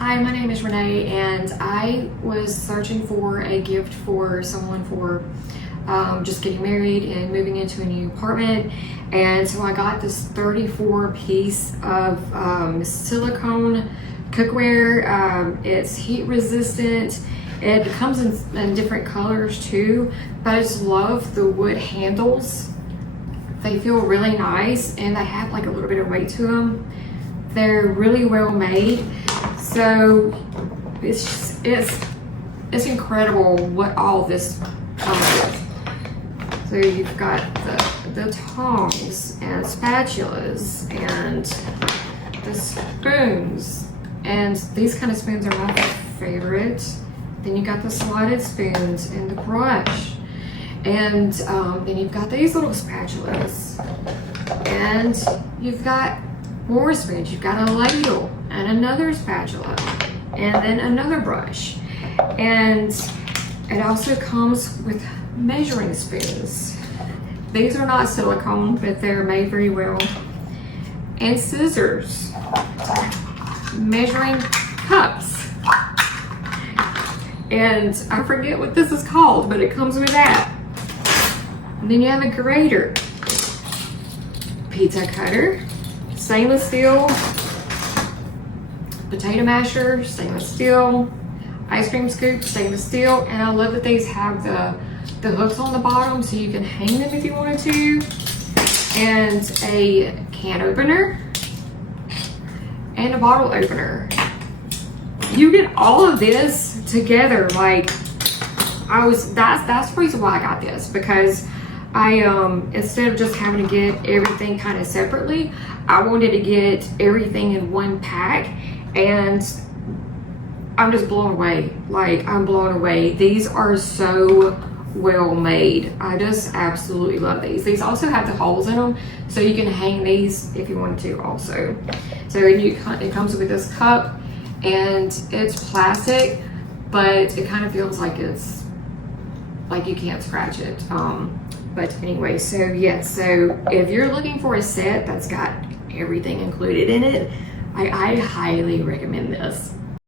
Hi, my name is Renee, and I was searching for a gift for someone for just getting married and moving into a new apartment. And so I got this 34 piece of silicone cookware. It's heat resistant. It comes in different colors too, but I just love the wood handles. They feel really nice and they have like a little bit of weight to them. They're really well made. So it's incredible what all this comes with. So you've got the tongs and spatulas and the spoons, and these kind of spoons are my favorite. Then you got the slotted spoons and the brush, and then you've got these little spatulas, and you've got more spoons. You've got a ladle and another spatula and then another brush, and it also comes with measuring spoons. These are not silicone, but they're made very well, and scissors, measuring cups, and I forget what this is called, but it comes with that. And then you have a grater, pizza cutter, stainless steel, potato masher, stainless steel, ice cream scoop, stainless steel, and I love that these have the hooks on the bottom so you can hang them if you wanted to, and a can opener and a bottle opener. You get all of this together. Like that's the reason why I got this, because I instead of just having to get everything kind of separately, I wanted to get everything in one pack, and I'm just blown away. Like, I'm blown away. These are so well made. I just absolutely love these. These also have the holes in them, so you can hang these if you wanted to also. So it comes with this cup, and it's plastic, but it kind of feels like it's like you can't scratch it. But anyway, so yeah, so if you're looking for a set that's got everything included in it, I highly recommend this.